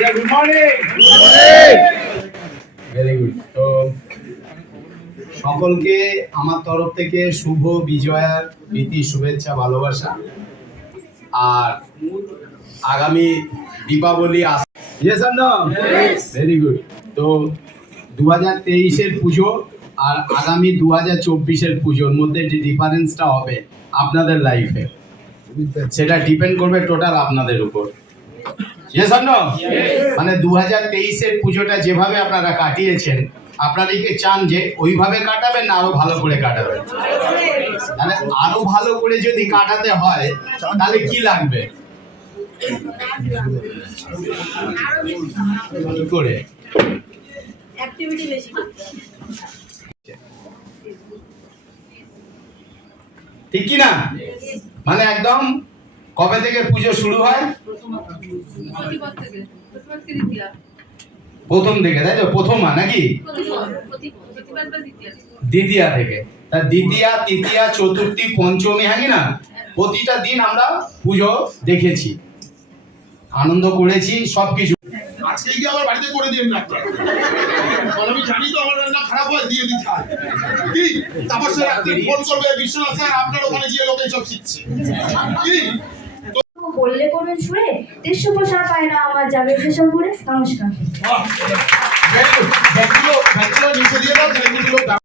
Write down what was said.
Good morning. Very good. তো সকলকে আমার তরফ থেকে শুভ বিজয়ার প্রীতি শুভেচ্ছা ভালোবাসা। আর আগামী দীপাবলি ভেরি গুড। তো 2023-এর পুজো আর আগামী 2024-এর পুজোর মধ্যে যে ডিফারেন্সটা হবে আপনাদের লাইফে, সেটা ডিপেন্ড করবে টোটাল আপনাদের উপর। মানে 2023-এর পুজোটা যেভাবে আপনারা কাটিয়েছেন, আপনারা কি চান যে ওইভাবে কাটাবেন না আরো ভালো করে কাটাবেন? তাহলে আরো ভালো করে যদি কাটাতে হয় তাহলে কি লাগবে? কি করে? অ্যাক্টিভিটি বেশি করতে হবে। ঠিক কি না? মানে একদম কবে থেকে পুজো শুরু হয়? প্রথম থেকে, তাই তো? প্রথমা নাকি দ্বিতীয়া থেকে? তা দ্বিতীয়া, তৃতীয়া, চতুর্থী, পঞ্চমী, হ্যাঁ কি না? প্রতিটা দিন আমরা পুজো দেখেছি, আনন্দ করেছি, সবকিছু। আজকে কি আমার বাড়িতে করে দিন না? আমি জানি তো আমার রান্না খারাপ হয়, দিয়ে দিতে হয় কি? তারপর সে রাত্রে ফোন করবে, বিশ্বনাথ স্যার আপনার ওখানে গিয়ে লোকে সব শিখছে কি? বললে করবেন সুরে, দেশ প্রসার পায় না আমার যাবে সেসব করে। নমস্কার। নিচে দিয়ে দাও।